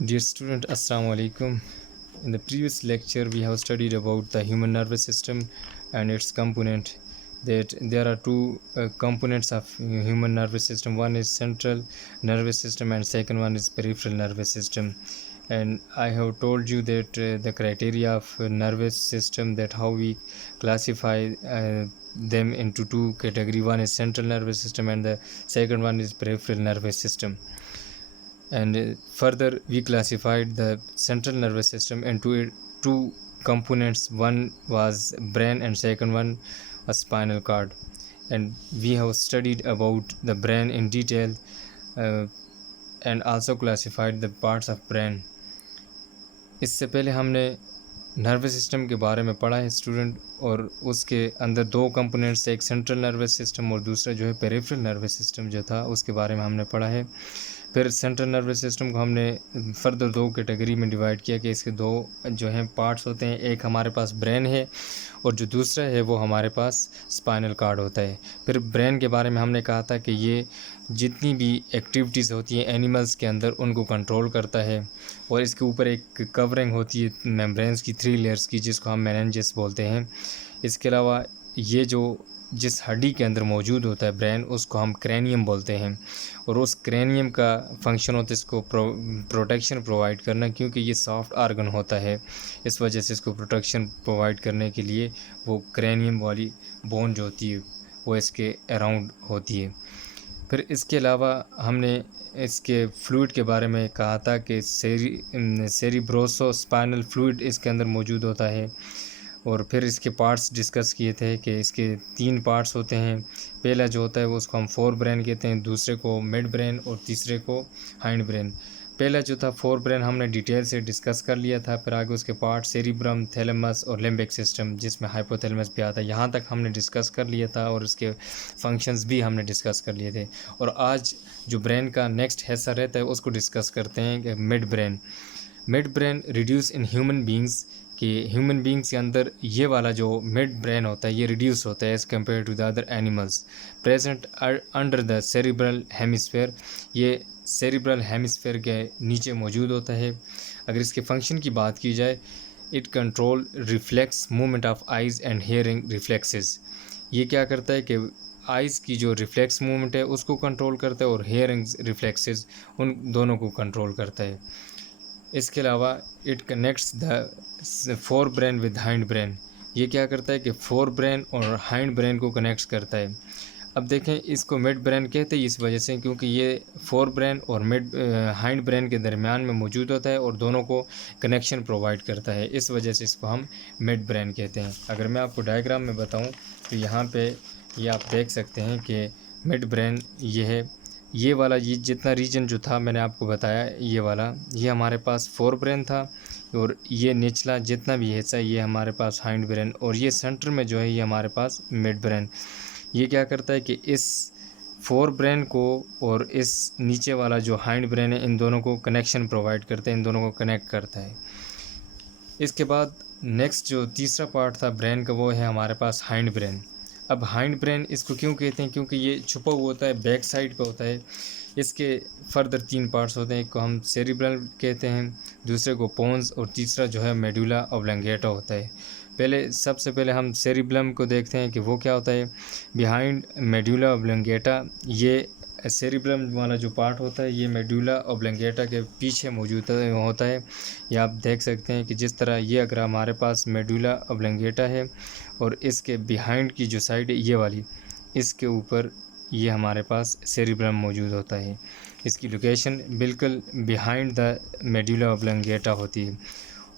Dear student, Assalamu alaikum. In the previous lecture, we have studied about the human nervous system and its component. That there are two components of human nervous system. One is central nervous system, and second one is peripheral nervous system. And I have told you that the criteria of nervous system, that how we classify them into two category. One is central nervous system, and the second one is peripheral nervous system. And further we classified the central nervous system into two components. One was brain and second one was spinal cord, and we have studied about the brain in detail and also classified the parts of brain. इससे पहले हमने nervous system के बारे में पढ़ा है student, और उसके अंदर दो कंपोनेंट्स, एक सेंट्रल नर्वस सिस्टम और दूसरा जो है पेरिफेरल नर्वस सिस्टम जो था उसके बारे में हमने पढ़ा है। फिर सेंट्रल नर्वस सिस्टम को हमने फर्दर दो कैटेगरी में डिवाइड किया कि इसके दो जो हैं पार्ट्स होते हैं, एक हमारे पास ब्रेन है और जो दूसरा है वो हमारे पास स्पाइनल कार्ड होता है। फिर ब्रेन के बारे में हमने कहा था कि ये जितनी भी एक्टिविटीज़ होती हैं एनिमल्स के अंदर उनको कंट्रोल करता है, और इसके ऊपर एक कवरिंग होती है मेम्ब्रेन्स की 3 लेयर्स की, जिसको हम मेनिंजेस बोलते हैं। इसके अलावा ये जो जिस हड्डी के अंदर मौजूद होता है ब्रेन, उसको हम क्रेनियम बोलते हैं, और उस क्रेनियम का फंक्शन होता है इसको प्रोटेक्शन प्रोवाइड करना, क्योंकि ये सॉफ्ट आर्गन होता है। इस वजह से इसको प्रोटेक्शन प्रोवाइड करने के लिए वो क्रेनियम वाली बोन जो होती है वो इसके अराउंड होती है। फिर इसके अलावा हमने इसके फ्लूइड के बारे में कहा था कि सेरिब्रोसो स्पाइनल फ्लूइड इसके अंदर मौजूद होता है, और फिर इसके पार्ट्स डिस्कस किए थे कि इसके 3 पार्ट्स होते हैं। पहला जो होता है वो उसको हम फोर ब्रेन कहते हैं, दूसरे को मिड ब्रेन और तीसरे को हाइंड ब्रेन। पहला जो था फोर ब्रेन हमने डिटेल से डिस्कस कर लिया था। फिर आगे उसके पार्ट सेरिब्रम, थैलेमस और लिम्बिक सिस्टम, जिसमें हाइपोथैलेमस भी आता है, यहाँ तक हमने डिस्कस कर लिया था, और उसके फंक्शंस भी हमने डिस्कस कर लिए थे। और आज जो ब्रेन का नेक्स्ट हिस्सा रहता है उसको डिस्कस करते हैं कि mid brain. Mid brain reduce in human beings, कि ह्यूमन बींग्स के अंदर ये वाला जो मिड ब्रेन होता है ये रिड्यूस होता है as compared to the other animals. Present under the cerebral hemisphere, ये सेरिब्रल हेमिस्फेयर के नीचे मौजूद होता है। अगर इसके फंक्शन की बात की जाए, it control reflex movement of eyes and hearing reflexes. ये क्या करता है कि आइज़ की जो रिफ्लेक्स मूवमेंट है उसको कंट्रोल करता है, और हेयरिंग रिफ्लेक्सेस उन दोनों को कंट्रोल करता है। इसके अलावा it connects the fore brain with hind brain. ये क्या करता है कि फोर ब्रेन और हाइंड ब्रेन को कनेक्ट करता है। अब देखें, इसको मिड ब्रेन कहते हैं इस वजह से क्योंकि ये फोर ब्रेन और हाइंड ब्रेन के दरमियान में मौजूद होता है और दोनों को कनेक्शन प्रोवाइड करता है, इस वजह से इसको हम मिड ब्रेन कहते हैं। अगर मैं आपको डायग्राम में बताऊं तो यहाँ पे ये आप देख सकते हैं कि मिड ब्रेन ये है। ये वाला ये जितना रीजन जो था मैंने आपको बताया, ये वाला ये हमारे पास फोर ब्रेन था, और ये निचला जितना भी हिस्सा ये हमारे पास हाइंड ब्रेन, और ये सेंटर में जो है ये हमारे पास मिड ब्रेन। ये क्या करता है कि इस फोर ब्रेन को और इस नीचे वाला जो हाइंड ब्रेन है इन दोनों को कनेक्शन प्रोवाइड करता है, इन दोनों को कनेक्ट करता है। इसके बाद नेक्स्ट जो तीसरा पार्ट था ब्रेन का वो है हमारे पास हाइंड ब्रेन। अब हाइंड ब्रेन इसको क्यों कहते हैं, क्योंकि ये छुपा हुआ होता है, बैक साइड पे होता है। इसके फर्दर 3 पार्ट्स होते हैं, एक को हम सेरिब्रल कहते हैं, दूसरे को पोन्स, और तीसरा जो है मेडुला ऑब्लंगेटा होता है। सबसे पहले हम सेरिब्रम को देखते हैं कि वो क्या होता है। बिहाइंड मेडुला ऑब्लंगेटा, ये सेरिब्रम वाला जो पार्ट होता है ये मेडुला ऑब्लंगेटा के पीछे मौजूद होता है। ये आप देख सकते हैं कि जिस तरह ये अगर हमारे पास मेडुला ऑब्लंगेटा है और इसके बिहाइंड की जो साइड है ये वाली, इसके ऊपर ये हमारे पास सेरिब्रम मौजूद होता है। इसकी लोकेशन बिल्कुल बिहाइंड द मेडुला ऑब्लंगेटा होती है।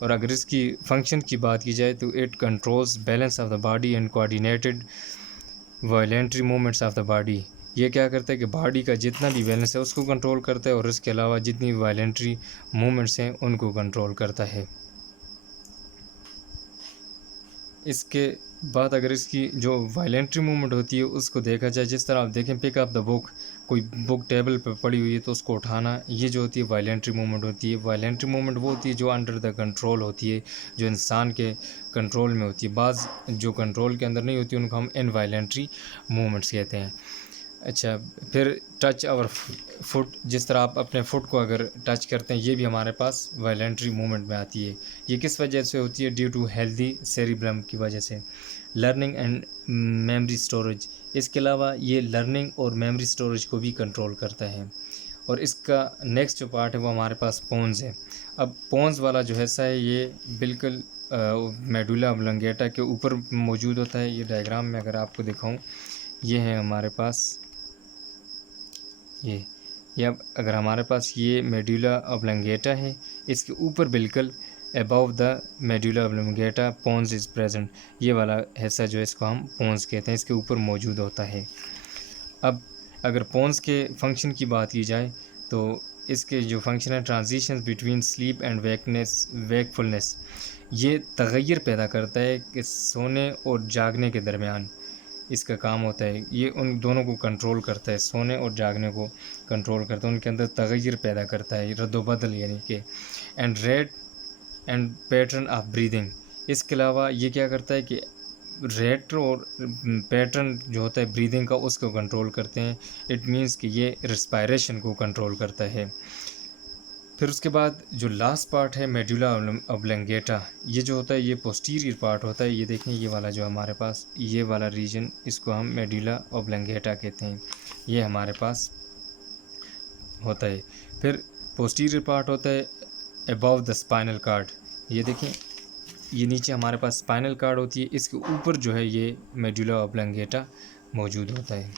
और अगर इसकी फंक्शन की बात की जाए तो it controls balance of the body and coordinated voluntary movements of the body. ये क्या करता है कि बॉडी का जितना भी बैलेंस है उसको कंट्रोल करता है, और इसके अलावा जितनी वॉलेंट्री मूवमेंट्स हैं उनको कंट्रोल करता है। इसके बाद अगर इसकी जो वायलेंट्री मूवमेंट होती है उसको देखा जाए, जिस तरह आप देखें पिक अप द बुक, कोई बुक टेबल पर पड़ी हुई है तो उसको उठाना, ये जो होती है वायलेंट्री मूवमेंट होती है। वायलेंट्री मूवमेंट वो होती है जो अंडर द कंट्रोल होती है, जो इंसान के कंट्रोल में होती है। बाज़ जो कंट्रोल के अंदर नहीं होती उनको हम इनवायलेंट्री मूवमेंट्स कहते हैं। अच्छा, फिर टच आवर फुट, जिस तरह आप अपने फुट को अगर टच करते हैं, ये भी हमारे पास वॉलंटरी मूवमेंट में आती है। ये किस वजह से होती है? ड्यू टू हेल्दी सेरिब्रम की वजह से। लर्निंग एंड मेमोरी स्टोरेज, इसके अलावा ये लर्निंग और मेमोरी स्टोरेज को भी कंट्रोल करता है। और इसका नेक्स्ट जो पार्ट है वो हमारे पास पोन्स है। अब पोन्स वाला जो हिस्सा है ये बिल्कुल मेडुला ऑब्लोंगेटा के ऊपर मौजूद होता है। ये डायग्राम में अगर आपको दिखाऊं, ये है हमारे पास ये अब अगर हमारे पास ये मेडुला ऑब्लोंगेटा है, इसके ऊपर बिल्कुल above the medulla oblongata pons is present. ये वाला हिस्सा जो है इसको हम पोन्स कहते हैं, इसके ऊपर मौजूद होता है। अब अगर पोन्स के फंक्शन की बात की जाए तो इसके जो फंक्शन है, transition between sleep and wakefulness, ये तगैर पैदा करता है कि सोने और जागने के दरमियान इसका काम होता है। ये उन दोनों को कंट्रोल करता है, सोने और जागने को कंट्रोल करता है, उनके अंदर तगैर पैदा करता है, रद्दोबदल यानी कि। And rate and pattern of breathing, इसके अलावा ये क्या करता है कि रेट और पैटर्न जो होता है ब्रीदिंग का, उसको कंट्रोल करते हैं। इट मीन्स कि ये रिस्पायरेशन को कंट्रोल करता है। फिर उसके बाद जो लास्ट पार्ट है मेडुला ऑब्लोंगेटा, ये जो होता है ये पोस्टीरियर पार्ट होता है। ये देखें, ये वाला जो हमारे पास ये वाला रीजन, इसको हम मेडुला ऑब्लोंगेटा कहते हैं, ये हमारे पास होता है। फिर पोस्टीरियर पार्ट होता है अबव द स्पाइनल कार्ड। ये देखें, ये नीचे हमारे पास स्पाइनल कार्ड होती है, इसके ऊपर जो है ये मेडुला ऑब्लोंगेटा मौजूद होता है।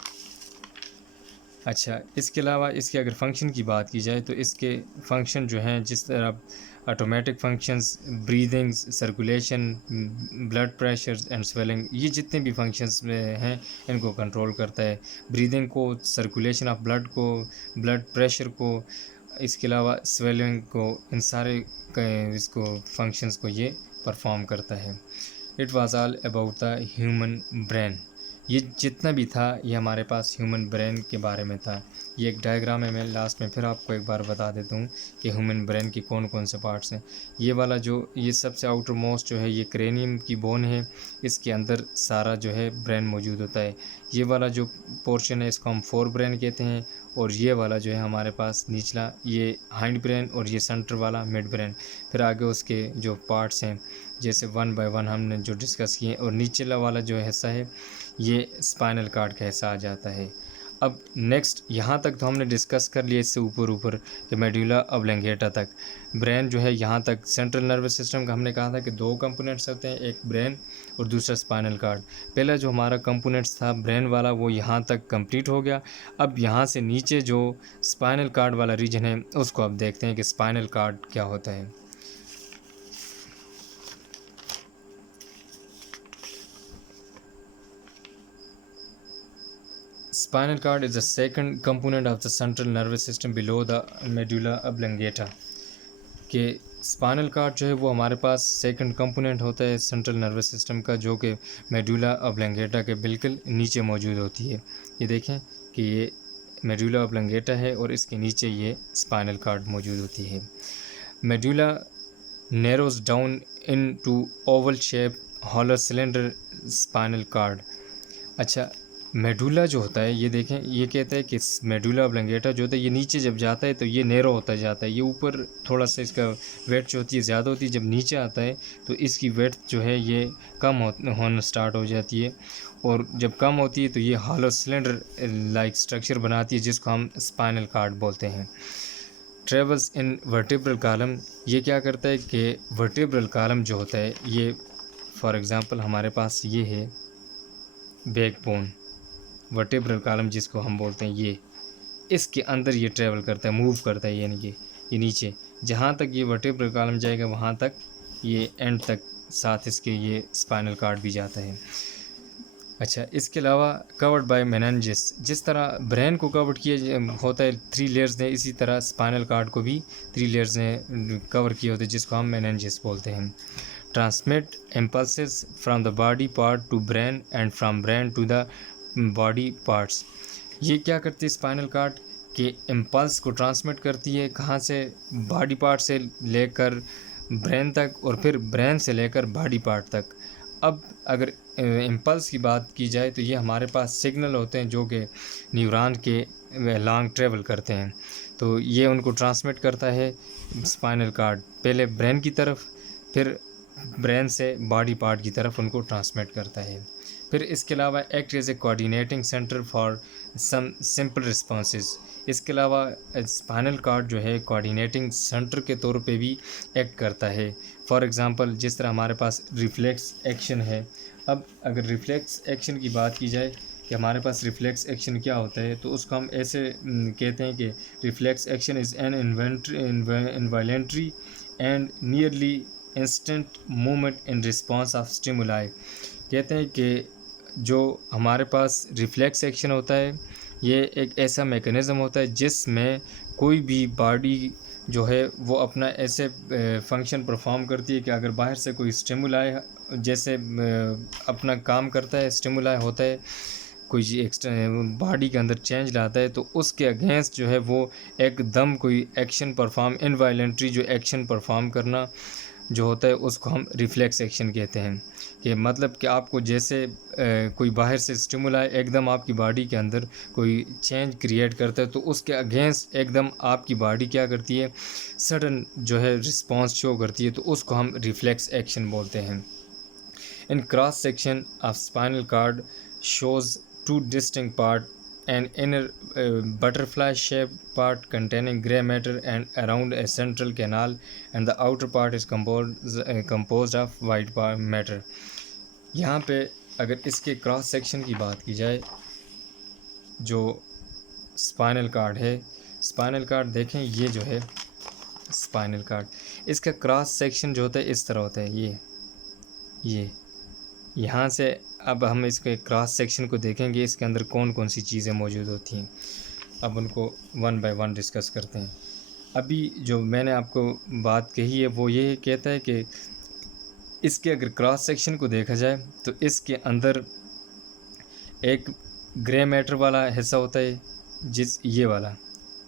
अच्छा, इसके अलावा इसके अगर फंक्शन की बात की जाए तो इसके फंक्शन जो हैं, जिस तरह automatic functions, breathing, circulation, blood pressure and swelling, ये जितने भी फंक्शंस हैं इनको कंट्रोल करता है। ब्रीदिंग को, सर्कुलेशन ऑफ ब्लड को, ब्लड प्रेशर को, इसके अलावा स्वेलिंग को, इन सारे इसको फंक्शंस को ये परफॉर्म करता है। It was all about the human brain. ये जितना भी था ये हमारे पास ह्यूमन ब्रेन के बारे में था। ये एक डायग्राम है, मैं लास्ट में फिर आपको एक बार बता देता हूँ कि ह्यूमन ब्रेन के कौन कौन से पार्ट्स हैं। ये वाला जो ये सबसे आउटर मोस्ट जो है ये क्रेनियम की बोन है, इसके अंदर सारा जो है ब्रेन मौजूद होता है। ये वाला जो पोर्शन है इसको हम फोर ब्रेन कहते हैं, और ये वाला जो है हमारे पास निचला ये हाइंड ब्रेन, और ये सेंटर वाला मिड ब्रेन। फिर आगे उसके जो पार्ट्स हैं जैसे वन बाय वन हमने जो डिस्कस किए, और नीचे वाला जो हिस्सा है ये स्पाइनल कार्ड का हिस्सा आ जाता है। अब नेक्स्ट यहाँ तक तो हमने डिस्कस कर लिया, इससे ऊपर ऊपर कि मेडुला ऑब्लोंगेटा तक। ब्रेन जो है यहाँ तक, सेंट्रल नर्वस सिस्टम का हमने कहा था कि दो कंपोनेंट्स होते हैं, एक ब्रेन और दूसरा स्पाइनल कार्ड। पहला जो हमारा कंपोनेंट्स था ब्रेन वाला वो यहाँ तक कंप्लीट हो गया। अब यहाँ से नीचे जो स्पाइनल कार्ड वाला रीजन है उसको अब देखते हैं कि स्पाइनल कार्ड क्या होता है। Spinal cord is the second component of the central nervous system below the medulla oblongata। के स्पाइनल कार्ड जो है वो हमारे पास सेकंड कंपोनेंट होता है सेंट्रल नर्वस सिस्टम का, जो कि मेडुला ऑब्लोंगेटा के बिल्कुल नीचे मौजूद होती है। ये देखें कि ये मेडुला ऑब्लोंगेटा है और इसके नीचे ये स्पाइनल कार्ड मौजूद होती है। Medulla narrows down into oval shape hollow cylinder spinal cord. अच्छा, मेडुला जो होता है ये देखें, ये कहता है कि मेडुला ऑब्लोंगेटा जो होता है ये नीचे जब जाता है तो ये नैरो होता जाता है। ये ऊपर थोड़ा सा इसका वेट जो होती है ज़्यादा होती है, जब नीचे आता है तो इसकी वेट जो है ये कम होना स्टार्ट हो जाती है, और जब कम होती है तो ये हॉलो सिलेंडर लाइक स्ट्रक्चर बनाती है, जिसको हम स्पाइनल कार्ड बोलते हैं। ट्रेवल्स इन वर्टिब्रल कॉलम, ये क्या करता है कि वर्टिब्रल कॉलम जो होता है ये, फॉर एग्ज़ाम्पल हमारे पास ये है बैकबोन, वर्टिब्रल कॉलम जिसको हम बोलते हैं, ये इसके अंदर ये ट्रैवल करता है, मूव करता है, यानी कि ये नीचे जहाँ तक ये वर्टिब्रल कॉलम जाएगा वहाँ तक ये एंड तक साथ इसके ये स्पाइनल कार्ड भी जाता है। अच्छा, इसके अलावा कवर्ड बाय मेनिंजेस, जिस तरह ब्रेन को कवर्ड किया होता है 3 लेयर्स ने, इसी तरह स्पाइनल कार्ड को भी 3 लेयर्स ने कवर किए होते हैं, जिसको हम मेनिंजेस बोलते हैं। Transmit impulses from the body part to brain and from brain to the body parts. ये क्या करती है स्पाइनल कार्ड के इम्पल्स को ट्रांसमिट करती है, कहाँ से? बॉडी पार्ट से लेकर ब्रेन तक, और फिर ब्रेन से लेकर बॉडी पार्ट तक। अब अगर इम्पल्स की बात की जाए तो ये हमारे पास सिग्नल होते हैं जो कि न्यूरॉन के लॉन्ग ट्रेवल करते हैं, तो ये उनको ट्रांसमिट करता है स्पाइनल कार्ड, पहले ब्रेन की तरफ, फिर ब्रेन से बॉडी पार्ट की तरफ उनको ट्रांसमिट करता है। फिर इसके अलावा act as a coordinating centre for some simple responses. इसके अलावा स्पाइनल कार्ड जो है कोऑर्डिनेटिंग सेंटर के तौर पे भी एक्ट करता है। फॉर एग्ज़ाम्पल जिस तरह हमारे पास रिफ्लेक्स एक्शन है, अब अगर रिफ्लेक्स एक्शन की बात की जाए कि हमारे पास रिफ्लेक्स एक्शन क्या होता है, तो उसको हम ऐसे कहते हैं कि reflex action is an involuntary and nearly instant movement in response of stimuli. कहते हैं कि जो हमारे पास रिफ्लेक्स एक्शन होता है, ये एक ऐसा मैकेनिज़्म होता है जिसमें कोई भी बॉडी जो है वो अपना ऐसे फंक्शन परफॉर्म करती है कि अगर बाहर से कोई स्टिमुलाई जैसे अपना काम करता है, स्टिमुलाई होता है, कोई एक्स्ट्रा बॉडी के अंदर चेंज लाता है, तो उसके अगेंस्ट जो है वो एकदम कोई एक्शन परफॉर्म, इनवायलेंट्री जो एक्शन परफॉर्म करना जो होता है उसको हम रिफ्लेक्स एक्शन कहते हैं। कि मतलब कि आपको जैसे कोई बाहर से स्टिमुलाई एकदम आपकी बॉडी के अंदर कोई चेंज क्रिएट करता है, तो उसके अगेंस्ट एकदम आपकी बॉडी क्या करती है, सडन जो है रिस्पॉन्स शो करती है, तो उसको हम रिफ्लेक्स एक्शन बोलते हैं। In cross section of spinal cord shows two distinct parts, an inner butterfly shaped part containing gray matter and around a central canal, and the outer part is composed of white matter। यहाँ पे अगर इसके cross section की बात की जाए, जो spinal cord है, स्पाइनल कार्ड देखें, ये जो है स्पाइनल कार्ड, इसका क्रॉस सेक्शन जो होता है इस तरह होता है, ये यहाँ से अब हम इसके क्रॉस सेक्शन को देखेंगे, इसके अंदर कौन कौन सी चीज़ें मौजूद होती हैं। अब उनको वन बाय वन डिस्कस करते हैं। अभी जो मैंने आपको बात कही है वो ये कहता है कि इसके अगर क्रॉस सेक्शन को देखा जाए तो इसके अंदर एक ग्रे मैटर वाला हिस्सा होता है, ये वाला,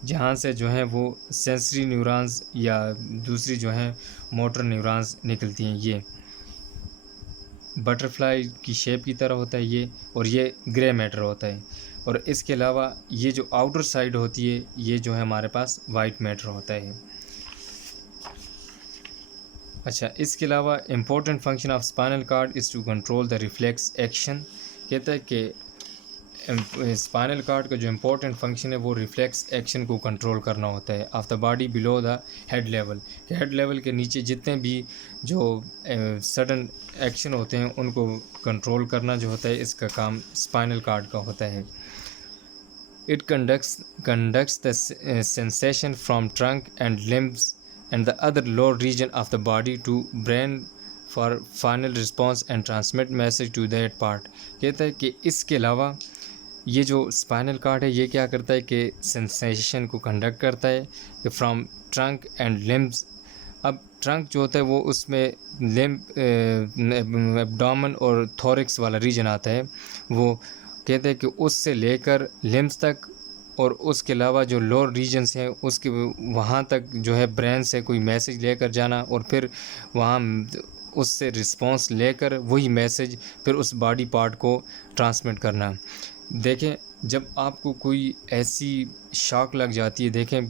जहाँ से जो है वो सेंसरी न्यूरॉन्स या दूसरी जो है मोटर न्यूरॉन्स निकलती हैं। ये बटरफ्लाई की शेप की तरह होता है ये, और ये ग्रे मैटर होता है। और इसके अलावा ये जो आउटर साइड होती है, ये जो है हमारे पास वाइट मैटर होता है। अच्छा, इसके अलावा important function of spinal cord is to control the reflex action. कहता है कि स्पाइनल कार्ड का जो इम्पोर्टेंट फंक्शन है वो रिफ्लेक्स एक्शन को कंट्रोल करना होता है of the body below the head level. Head level के नीचे जितने भी जो सडन एक्शन होते हैं उनको कंट्रोल करना जो होता है, इसका काम स्पाइनल कार्ड का होता है। It conducts the sensation from trunk and limbs and the other lower region of the body to brain for final response and transmit message to that part। कहता है कि इसके अलावा ये जो स्पाइनल कार्ड है ये क्या करता है कि सेंसेशन को कंडक्ट करता है कि फ्रॉम ट्रंक एंड लिम्स। अब ट्रंक जो होता है वो उसमें एब्डोमेन और थोरिक्स वाला रीजन आता है, वो कहते हैं कि उससे लेकर लिम्स तक, और उसके अलावा जो लोअर रीजन्स हैं उसके वहाँ तक जो है ब्रेन से कोई मैसेज लेकर जाना, और फिर वहाँ उससे रिस्पॉन्स लेकर वही मैसेज फिर उस बॉडी पार्ट को ट्रांसमिट करना। देखें, जब आपको कोई ऐसी शॉक लग जाती है, देखें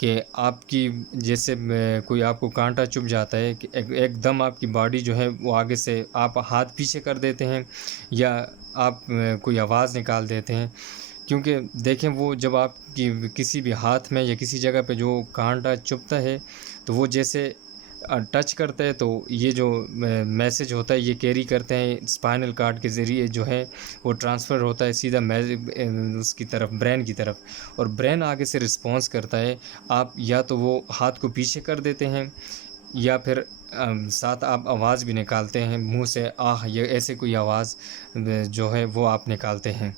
कि आपकी जैसे कोई आपको कांटा चुभ जाता है कि एकदम आपकी बॉडी जो है वो आगे से आप हाथ पीछे कर देते हैं या आप कोई आवाज़ निकाल देते हैं, क्योंकि देखें वो जब आपकी किसी भी हाथ में या किसी जगह पे जो कांटा चुभता है तो वो जैसे टच करता है तो ये जो मैसेज होता है ये कैरी करते हैं स्पाइनल कार्ड के ज़रिए, जो है वो ट्रांसफ़र होता है सीधा उसकी तरफ, ब्रेन की तरफ, और ब्रेन आगे से रिस्पॉन्स करता है। आप या तो वो हाथ को पीछे कर देते हैं या फिर साथ आप आवाज़ भी निकालते हैं मुंह से, आह, ये ऐसे कोई आवाज़ जो है वो आप निकालते हैं।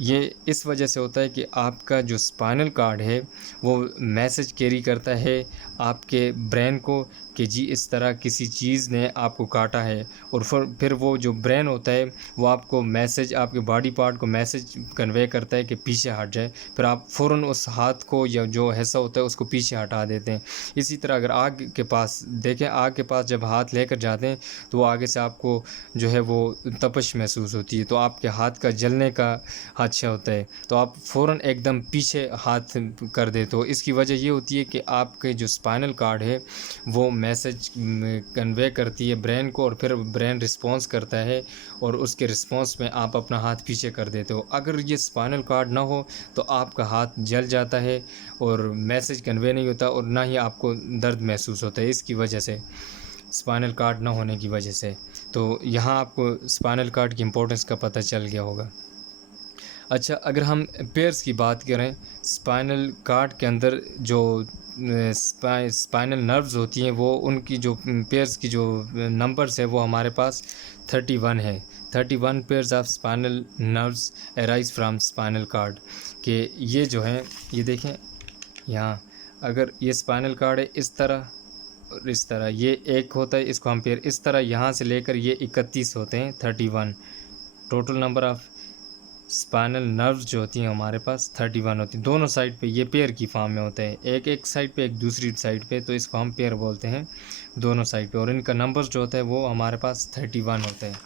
ये इस वजह से होता है कि आपका जो स्पाइनल कार्ड है वो मैसेज कैरी करता है आपके ब्रेन को कि जी इस तरह किसी चीज़ ने आपको काटा है, और फिर वो जो ब्रेन होता है वो आपको मैसेज, आपके बॉडी पार्ट को मैसेज कन्वे करता है कि पीछे हट जाए। फिर आप फ़ौरन उस हाथ को या जो हिस्सा होता है उसको पीछे हटा देते हैं। इसी तरह अगर आग के पास देखें, आग के पास जब हाथ लेकर जाते हैं तो वो आगे से आपको जो है वो तपश महसूस होती है, तो आपके हाथ का जलने का हादसा होता है, तो आप फ़ौरन एकदम पीछे हाथ कर देते हो। इसकी वजह ये होती है कि आपके जो स्पाइनल कार्ड है वो मैसेज कन्वे करती है ब्रेन को, और फिर ब्रेन रिस्पॉन्स करता है और उसके रिस्पॉन्स में आप अपना हाथ पीछे कर देते हो। अगर ये स्पाइनल कार्ड ना हो तो आपका हाथ जल जाता है और मैसेज कन्वे नहीं होता, और ना ही आपको दर्द महसूस होता है इसकी वजह से, स्पाइनल कार्ड ना होने की वजह से। तो यहाँ आपको स्पाइनल कार्ड की इम्पोर्टेंस का पता चल गया होगा। अच्छा, अगर हम पेयर्स की बात करें, स्पाइनल कार्ड के अंदर जो स्पाइनल नर्व्स होती हैं वो उनकी जो पेयर्स की जो नंबर्स है वो हमारे पास 31 है। 31 pairs of spinal nerves arise from spinal cord के ये जो हैं, ये देखें यहाँ, अगर ये स्पाइनल कार्ड है इस तरह और इस तरह, ये एक होता है, इसको हम पेयर इस तरह यहाँ से लेकर ये 31 होते हैं, 31 total number of spinal nerves जो होती हैं हमारे पास 31 होती हैं। दोनों साइड पे ये पेयर की फॉर्म में होते हैं, एक एक साइड पे एक दूसरी साइड पे, तो इसको हम पेयर बोलते हैं दोनों साइड पे, और इनका नंबर्स जो होता है वो हमारे पास 31 होते हैं।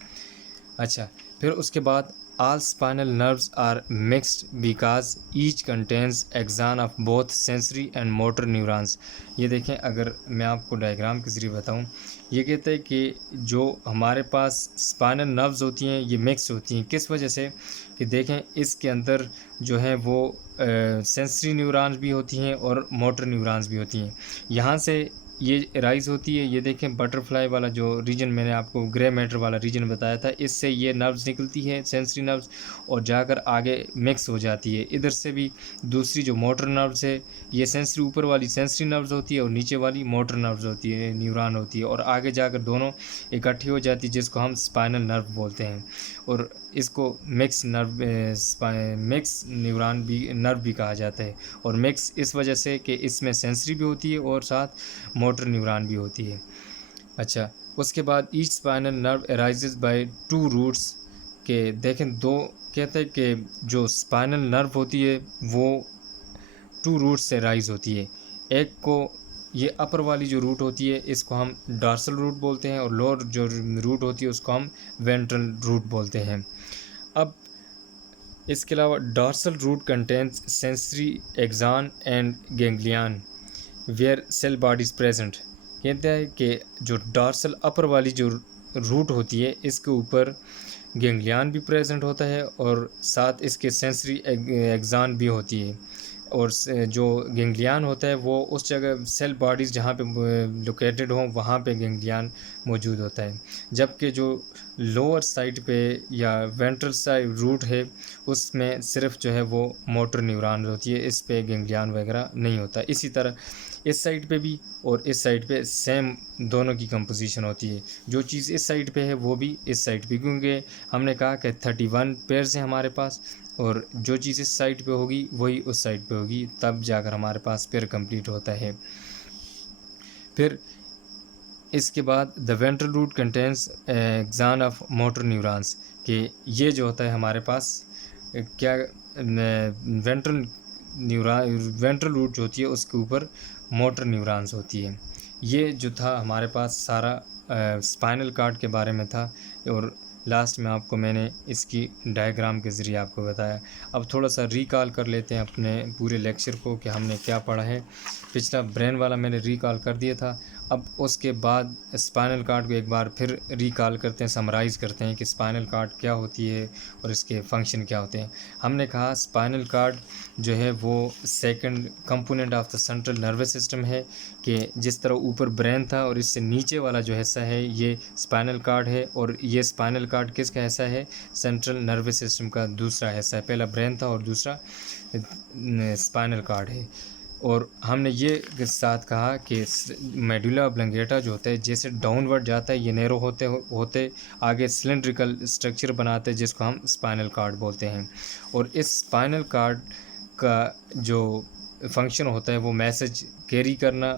अच्छा, फिर उसके बाद all spinal nerves are mixed because each contains axon of both sensory and motor neurons। ये देखें, अगर मैं आपको डायग्राम के ज़रिए बताऊं, ये कहते हैं कि जो हमारे पास स्पाइनल नर्व्स होती हैं ये मिक्स होती हैं, किस वजह से, कि देखें इसके अंदर जो है वो सेंसरी न्यूरॉन्स भी होती हैं और मोटर न्यूरॉन्स भी होती हैं। यहाँ से ये राइज होती है, ये देखें बटरफ्लाई वाला जो रीजन मैंने आपको ग्रे मैटर वाला रीजन बताया था, इससे ये नर्व्स निकलती है सेंसरी नर्व्स और जाकर आगे मिक्स हो जाती है। इधर से भी दूसरी जो मोटर नर्व्स है, ये सेंसरी ऊपर वाली सेंसरी नर्व्स होती है और नीचे वाली मोटर नर्व्स होती है, न्यूरॉन होती है, और आगे जाकर दोनों इकट्ठी हो जाती है जिसको हम स्पाइनल नर्व बोलते हैं, और इसको मिक्स न्यूरॉन भी नर्व भी कहा जाता है। और मिक्स इस वजह से कि इसमें सेंसरी भी होती है और साथ मोटर न्यूरॉन भी होती है। अच्छा, उसके बाद each spinal nerve arises by two roots के देखें, दो कहते हैं कि जो स्पाइनल नर्व होती है वो टू रूट्स से राइज होती है। एक को ये अपर वाली जो रूट होती है इसको हम डॉर्सल रूट बोलते हैं, और लोअर जो रूट होती है उसको हम वेंट्रल रूट बोलते हैं। अब इसके अलावा dorsal root contains sensory axon and ganglion where cell bodies present. कहते हैं कि जो डॉर्सल अपर वाली जो रूट होती है इसके ऊपर गैंग्लियन भी प्रेजेंट होता है और साथ इसके सेंसरी एक्सान भी होती है, और जो गैंग्लियन होता है वो उस जगह सेल बॉडीज़ जहाँ पे लोकेटेड हों वहाँ पे गैंग्लियन मौजूद होता है, जबकि जो लोअर साइड पे या वेंट्रल साइड रूट है उसमें सिर्फ जो है वो मोटर न्यूरॉन होती है, इस पे गैंग्लियन वगैरह नहीं होता। इसी तरह इस साइड पे भी और इस साइड पे सेम दोनों की कंपोजिशन होती है, जो चीज़ इस साइड पे है वो भी इस साइड पे, क्योंकि हमने कहा कि 31 पेयर्स हैं हमारे पास, और जो चीज़ इस साइड पे होगी वही उस साइड पे होगी, तब जाकर हमारे पास पेयर कंप्लीट होता है। फिर इसके बाद the ventral root contains axon of motor neurons, कि ये जो होता है हमारे पास क्या वेंट्रल रूट जो होती है उसके ऊपर मोटर न्यूरॉन्स होती है। ये जो था हमारे पास सारा स्पाइनल कार्ड के बारे में था, और लास्ट में आपको मैंने इसकी डायग्राम के ज़रिए आपको बताया। अब थोड़ा सा रिकॉल कर लेते हैं अपने पूरे लेक्चर को कि हमने क्या पढ़ा है। पिछला ब्रेन वाला मैंने रिकॉल कर दिया था, अब उसके बाद स्पाइनल कार्ड को एक बार फिर रिकॉल करते हैं, समराइज़ करते हैं कि स्पाइनल कार्ड क्या होती है और इसके फंक्शन क्या होते हैं। हमने कहा स्पाइनल कार्ड जो है वो second component of the central nervous system है, कि जिस तरह ऊपर ब्रेन था और इससे नीचे वाला जो हिस्सा है ये स्पाइनल कार्ड है, और ये स्पाइनल कार्ड किसका हिस्सा है, सेंट्रल नर्वस सिस्टम का दूसरा हिस्सा है। पहला ब्रेन था और दूसरा स्पाइनल कार्ड है। और हमने ये साथ कहा कि मेडुला ऑब्लंगेटा जो होता है जैसे डाउनवर्ड जाता है, ये नैरो होते आगे सिलेंड्रिकल स्ट्रक्चर बनाते हैं जिसको हम स्पाइनल कॉर्ड बोलते हैं। और इस स्पाइनल कॉर्ड का जो फंक्शन होता है वो मैसेज कैरी करना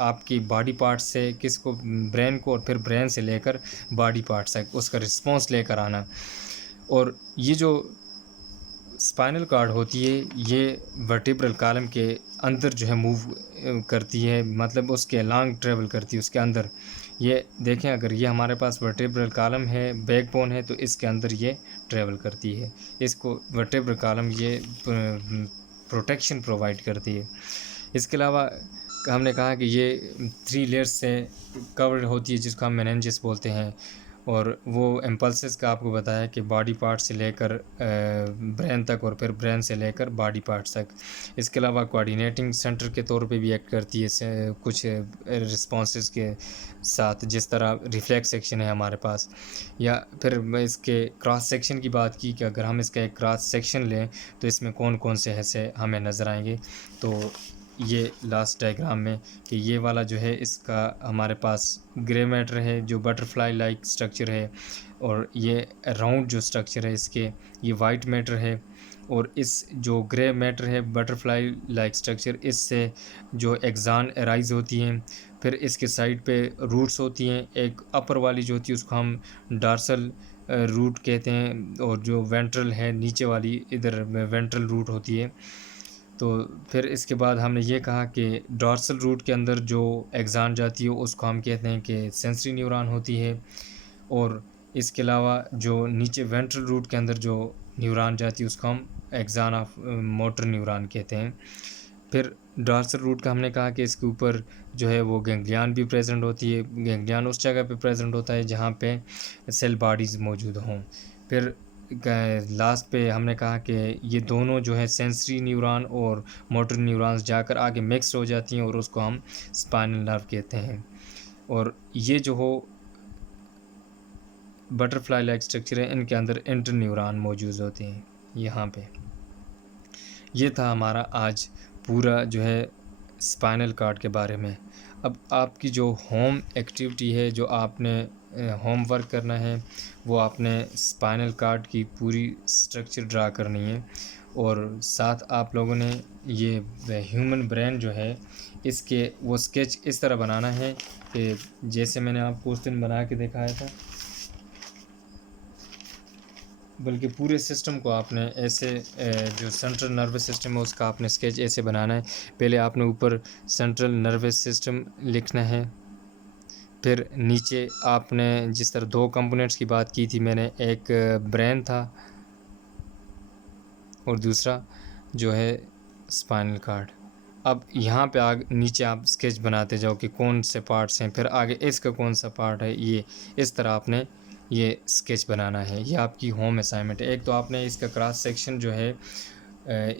आपकी बॉडी पार्ट से किसको, ब्रेन को, और फिर ब्रेन से लेकर बॉडी पार्ट तक उसका रिस्पॉन्स लेकर आना। और ये जो स्पाइनल कॉर्ड होती है ये वर्टिब्रल कॉलम के अंदर जो है मूव करती है, मतलब उसके लॉन्ग ट्रेवल करती है उसके अंदर। ये देखें, अगर ये हमारे पास वर्टिब्रल कॉलम है, बैकबोन है, तो इसके अंदर ये ट्रेवल करती है। इसको वर्टिब्रल कॉलम ये प्रोटेक्शन प्रोवाइड करती है। इसके अलावा हमने कहा कि ये 3 लेयर्स से कवर होती है जिसको हम मेनिंजेस बोलते हैं। और वो इम्पल्सेस का आपको बताया कि बॉडी पार्ट से लेकर ब्रेन तक और फिर ब्रेन से लेकर बॉडी पार्ट्स तक। इसके अलावा कोऑर्डिनेटिंग सेंटर के तौर पे भी एक्ट करती है कुछ रिस्पॉन्सेस के साथ, जिस तरह रिफ्लेक्स सेक्शन है हमारे पास। या फिर मैं इसके क्रॉस सेक्शन की बात की कि अगर हम इसका एक क्रॉस सेक्शन लें तो इसमें कौन कौन से हिस्से हमें नज़र आएंगे। तो ये लास्ट डायग्राम में कि ये वाला जो है इसका हमारे पास ग्रे मैटर है जो बटरफ्लाई लाइक स्ट्रक्चर है, और ये राउंड जो स्ट्रक्चर है इसके ये वाइट मैटर है। और इस जो ग्रे मैटर है बटरफ्लाई लाइक स्ट्रक्चर, इससे जो एक्सान अराइज होती हैं। फिर इसके साइड पे रूट्स होती हैं, एक अपर वाली जो होती है उसको हम डार्सल रूट कहते हैं, और जो वेंट्रल है नीचे वाली इधर वेंट्रल रूट होती है। तो फिर इसके बाद हमने ये कहा कि डॉर्सल रूट के अंदर जो एक्सान जाती है उसको हम कहते हैं कि सेंसरी न्यूरॉन होती है। और इसके अलावा जो नीचे वेंट्रल रूट के अंदर जो न्यूरॉन जाती है उसको हम एक्सान ऑफ मोटर न्यूरॉन कहते हैं। फिर डॉर्सल रूट का हमने कहा कि इसके ऊपर जो है वो गैंग्लियन भी प्रेजेंट होती है। गैंग्लियन उस जगह पे प्रेजेंट होता है जहाँ पे सेल बॉडीज़ मौजूद हों। फिर लास्ट पे हमने कहा कि ये दोनों जो है सेंसरी न्यूरॉन और मोटर न्यूरॉन्स जाकर आगे मिक्स हो जाती हैं और उसको हम स्पाइनल नर्व कहते हैं। और ये जो हो बटरफ्लाई लाइक स्ट्रक्चर है, इनके अंदर इंटर न्यूरॉन मौजूद होते हैं यहाँ पे। ये था हमारा आज पूरा जो है स्पाइनल कॉर्ड के बारे में। अब आपकी जो होम एक्टिविटी है, जो आपने होम वर्क करना है, वो आपने स्पाइनल कॉर्ड की पूरी स्ट्रक्चर ड्रा करनी है। और साथ आप लोगों ने ये ह्यूमन ब्रेन जो है इसके वो स्केच इस तरह बनाना है कि जैसे मैंने आपको उस दिन बना के दिखाया था, बल्कि पूरे सिस्टम को आपने ऐसे जो सेंट्रल नर्वस सिस्टम है उसका आपने स्केच ऐसे बनाना है। पहले आपने ऊपर सेंट्रल नर्वस सिस्टम लिखना है, फिर नीचे आपने जिस तरह 2 कंपोनेंट्स की बात की थी मैंने, एक ब्रेन था और दूसरा जो है स्पाइनल कॉर्ड। अब यहाँ पे आगे नीचे आप स्केच बनाते जाओ कि कौन से पार्ट्स हैं, फिर आगे इसका कौन सा पार्ट है, ये इस तरह आपने ये स्केच बनाना है। ये आपकी होम असाइनमेंट है। एक तो आपने इसका क्रॉस सेक्शन जो है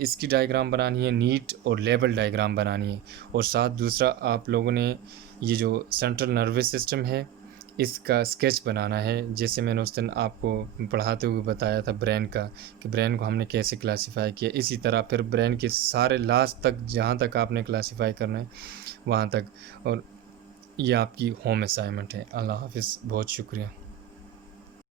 इसकी डायग्राम बनानी है, नीट और लेबल डायग्राम बनानी है। और साथ दूसरा आप लोगों ने ये जो सेंट्रल नर्वस सिस्टम है इसका स्केच बनाना है, जैसे मैंने उस दिन आपको पढ़ाते हुए बताया था ब्रेन का, कि ब्रेन को हमने कैसे क्लासिफाई किया। इसी तरह फिर ब्रेन के सारे लास्ट तक जहाँ तक आपने क्लासिफाई करना है वहाँ तक। और ये आपकी होम असाइनमेंट है। अल्लाह हाफिज़, बहुत शुक्रिया।